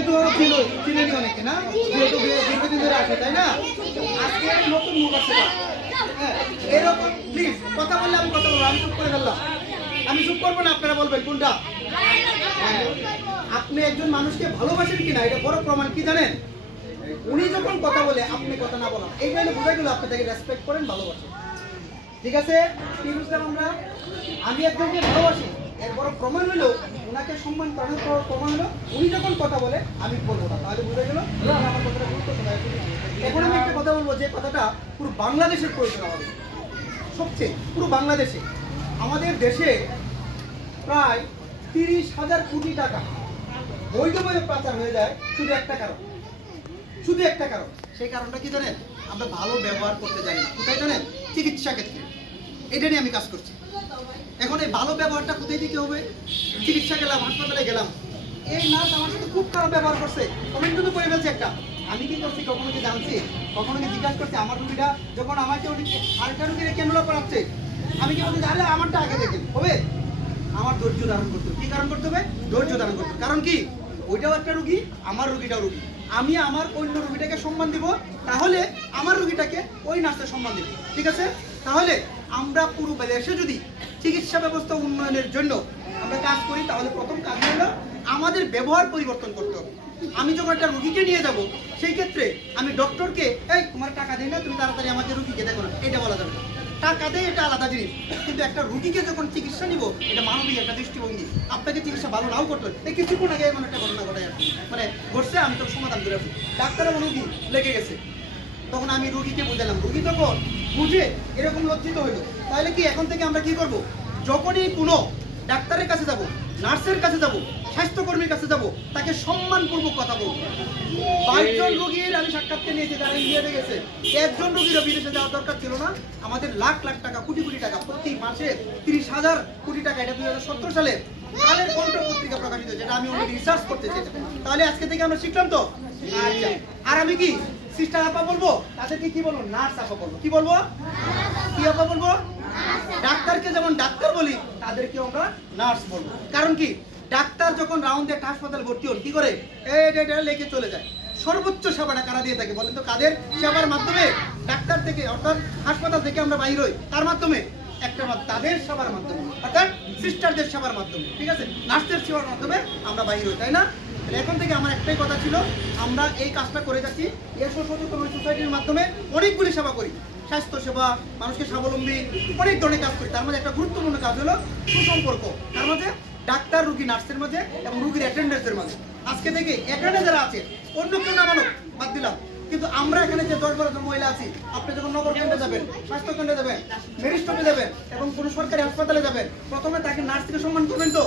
আমাকে তো চিনেনি অনেকে না, যেহেতু দীর্ঘদিন ধরে আসে, তাই না? আজকে নতুন মুখ আছে। হ্যাঁ, এরকম প্লিজ কথা বললে আমি কথা বলবো, আমি চুপ করে ফেললাম। আমি চুপ করবো না, আপনারা বলবেন কোনটা। হ্যাঁ, আপনি একজন মানুষকে ভালোবাসেন কিনা এটা বড় প্রমাণ কি জানেন? উনি যখন কথা বলে আপনি কথা না বলা, এই জন্য বোঝা গেল আপনি তাকে রেসপেক্ট করেন, ভালোবাসেন। ঠিক আছে, কি বুঝলাম আমরা? আমি একজনকে ভালোবাসি, এর বড় প্রমাণ হলো ওনাকে সম্মান করার প্রমাণ হলো উনি যখন কথা বলে আমি বলবো না, তাহলে বোঝা গেল আমার কথাটা গুরুত্ব সবাই। এখন আমি একটা কথা বলবো যে কথাটা পুরো বাংলাদেশের প্রয়োজন আমাদের, সবচেয়ে পুরো বাংলাদেশে। আমাদের দেশে প্রায় 30,000 কোটি টাকা বৈধভাবে পাচার হয়ে যায় শুধু একটা কারণ, শুধু একটা কারণ। সেই কারণটা কি জানেন? আমরা ভালো ব্যবহার করতে জানি না। কোথায় জানেন? চিকিৎসা ক্ষেত্রে। এটা নিয়ে আমি কাজ করছি। এখন এই ভালো ব্যবহারটা কোথায় দিতে হবে? চিকিৎসা গেলাম, হাসপাতালে গেলাম, এই নার্স আমার সাথে খুব খারাপ ব্যবহার করছে, কমেন্ট কিন্তু করে ফেলছে একটা। আমি কি করছি? কখনো কি জানছি? কখনো কি জিজ্ঞাসা করছি আমার রুগীটা যখন আমাকে আরেকটা রুগীরা ক্যানুলা করাচ্ছে, আমি কি বলছি আরে আমারটা আগে দেখেন হবে? আমার ধৈর্য ধারণ করতে হবে। কি কারণ করতে হবে? ধৈর্য ধারণ করতে হবে। কারণ কি? ওইটাও একটা রুগী, আমার রুগীটাও রুগী। আমি আমার অন্য রুগীটাকে সম্মান দিব, তাহলে আমার রুগীটাকে ওই নার্সের সম্মান দিব। ঠিক আছে? তাহলে আমরা পুরো দেশে যদি চিকিৎসা ব্যবস্থা উন্নয়নের জন্য আমরা কাজ করি, তাহলে প্রথম কাজ হলো আমাদের ব্যবহার পরিবর্তন করতে হবে। আমি যখন একটা রুগীকে নিয়ে যাব, সেই ক্ষেত্রে আমি ডক্টরকে এই তোমার টাকা দিই না, তুমি তাড়াতাড়ি আমাকে রুগীকে দেখো না, এটা বলা যাবে না। টাকা দেয় এটা আলাদা জিনিস, কিন্তু একটা রুগীকে যখন চিকিৎসা নিব, এটা মানবিক একটা দৃষ্টিভঙ্গি। আপনাকে চিকিৎসা ভালো নাও করতে হবে। এই কিছুক্ষণ আগে এমন একটা ঘটনা ঘটে যাচ্ছে, মানে ঘটছে, আমি তো সমাধান করে আছি। ডাক্তার এবং রুগী লেগে গেছে, তখন আমি রুগীকে বুঝালাম। রুগী তখন বুঝে এরকম লজ্জিত হইলো। তাহলে কি এখন থেকে আমরা কি করব? যখনই কোনো ডাক্তারের কাছে যাব, নার্সের কাছে যাব, স্বাস্থ্যকর্মীর কাছে যাব, তাকে সম্মানপূর্বক কথা বলবো। 22 জন রোগীর আমি সাক্ষাৎকার নিয়েছি, তারা ইন্ডিয়াতে গেছে। একজন রোগীরও বিদেশে যাওয়ার দরকার ছিল না। আমাদের লাখ লাখ টাকা, কোটি কোটি টাকা, প্রতি মাসে 30,000 কোটি টাকা, এটা 2017 সালে কালের কণ্ঠ পত্রিকা প্রকাশিত, যেটা আমি অলরেডি রিসার্চ করতে চেয়েছি। তাহলে আজকে থেকে আমরা শিখলাম তো। আচ্ছা, আর আমি কি সিস্টার আপা বলবো? তাদেরকে কি বলবো? নার্স আপা বলবো। কি বলবো? কি আপা বলবো? ডাক্তারকে যেমন ডাক্তার বলি, তাদেরকেও আমরা নার্স বলবো। কারণ কি? ডাক্তার যখন রাউন্ডে একটা হাসপাতাল ভর্তি হন, কি করে? এটা লেখে চলে যায়। সর্বোচ্চ সেবাটা কারা দিয়ে থাকে বলেন তো? কাদের সেবার মাধ্যমে? ডাক্তার থেকে, অর্থাৎ হাসপাতাল থেকে আমরা বাইর হই, তার মাধ্যমে একটা তাদের সেবার মাধ্যমে, অর্থাৎ সিস্টারদের সেবার মাধ্যমে। ঠিক আছে? নার্সদের সেবার মাধ্যমে আমরা বাইর হই, তাই না? এখন থেকে আমার একটাই কথা ছিল, আমরা এই কাজটা করে যাচ্ছি। এসো সচেতন সোসাইটির মাধ্যমে অনেকগুলি সেবা করি, স্বাস্থ্য সেবা, মানুষকে স্বাবলম্বী, অনেক ধরনের কাজ করি। তার মধ্যে একটা গুরুত্বপূর্ণ কাজ হলো সুসম্পর্ক, তার মধ্যে ডাক্তার, রুগী, নার্সের মাঝে এবং রুগীর অ্যাটেন্ডেন্সের মাঝে। আজকে থেকে এখানে যারা আছে, অন্য কেউ না মানব, বাদ দিলাম, কিন্তু আমরা এখানে যে 10-12 জন মহিলা আছি, আপনি যখন নগর কেন্দ্রে যাবেন, স্বাস্থ্য কেন্দ্রে যাবেন, মেডিস্টপে যাবেন এবং কোনো সরকারি হাসপাতালে যাবেন, প্রথমে তাকে নার্সকে সম্মান করবেন তো?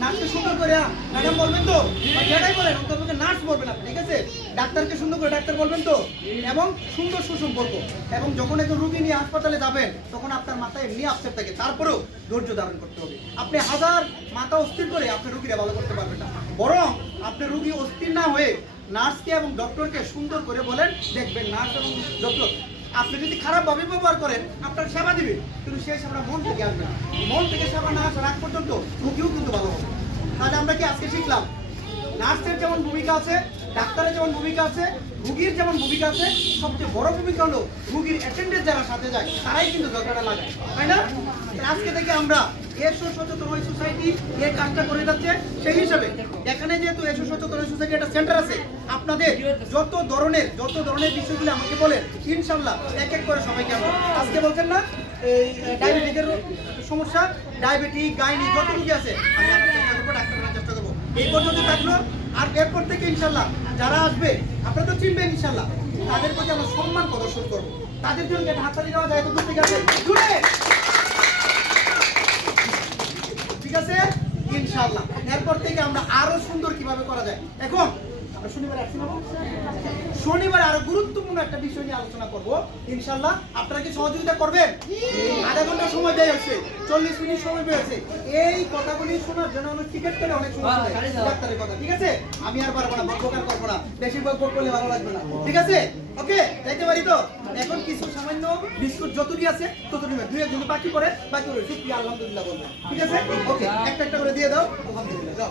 নার্সকে সুন্দর করে ম্যাডাম বলবেন তো? যেটাই বলেন অন্তত নার্স বলবেন আপনি। ঠিক আছে? ডাক্তারকে সুন্দর করে ডাক্তার বলবেন তো? এবং সুন্দর সুসম্পর্ক। এবং যখন একজন রুগী নিয়ে হাসপাতালে যাবেন, তখন আপনার মাথায় এমনি আপসেট থাকে, তারপরেও ধৈর্য ধারণ করতে হবে। আপনি হাজার মাথা অস্থির করে আপনি রুগীরা ভালো করতে পারবেন না, বরং আপনি রুগী অস্থির না হয়ে নার্সকে এবং ডক্টরকে সুন্দর করে বলেন, দেখবেন নার্স এবং ডক্টর আপনি যদি খারাপভাবে ব্যবহার করেন, আপনার সেবা দিবে, কিন্তু সেই সেবা মন থেকে আসবে না। মন থেকে সেবা না আসার আগ পর্যন্ত রুগীও কিন্তু ভালো হবে। তাহলে আমরা কি আজকে শিখলাম? নার্সের যেমন ভূমিকা আছে, ডাক্তারের যেমন ভূমিকা আছে, রুগীর যেমন ভূমিকা আছে, সবচেয়ে বড় ভূমিকা হলো রুগীর অ্যাটেন্ডেন্স যারা সাথে যায়, তারাই কিন্তু ঝগড়াটা লাগায়, তাই না? আজকে থেকে আমরা এসো সচেতন সোসাইটি এই কাজটা করে যাচ্ছে। সেই হিসাবে এখানে যেহেতু এসো সচেতন সোসাইটি একটা সেন্টার আছে, আপনাদের যত ধরনের বিষয়গুলো আমাকে বলেন, ইনশাল্লাহ এক এক করে সবাইকে আমরা আজকে বলছেন না এই ডায়াবেটিকের সমস্যা, ডায়াবেটিক, গাইনি, যত রুগী আছে আমি আনার চেষ্টা করবো, ডাক্তার আনার চেষ্টা করবো। এই পর্যন্ত থাকলো। আর এরপর থেকে ইনশাল্লাহ যারা আসবে, আপনারা তো চিনবেন ইনশাল্লাহ, তাদের প্রতি আমরা সম্মান প্রদর্শন করবো। তাদের জন্য একটা হাততালি দেওয়া যায়, তো দূর থেকে আছে জুড়ে, ঠিক আছে? ইনশাআল্লাহ এরপর থেকে আমরা আরো সুন্দর কিভাবে করা যায়। এখন আমরা শনিবার আরো গুরুত্বপূর্ণ একটা বিষয় নিয়ে আলোচনা করব ইনশাআল্লাহ। আপনারা কি সহযোগিতা করবেন? আধা ঘন্টা সময় দেয়া হচ্ছে, 40 মিনিট সময় পেয়েছে। এই কথাগুলি শোনার জন্য আমরা টিকেট করে অনেক সময় ডাক্তারের কথা। ঠিক আছে? আমি আর পারবো না, বকবকার করবো না, বেশি বক করলে ভালো লাগবে না। ঠিক আছে? ওকে, যাইতে পারি তো? এখন কিছু সামান্য বিস্কুট যতটি আছে ততটি, 2-1 বাকি করে শুকরিয়া আলহামদুলিল্লাহ বলবো। ঠিক আছে? ওকে, একটা একটা করে দিয়ে দাও। আলহামদুলিল্লাহ।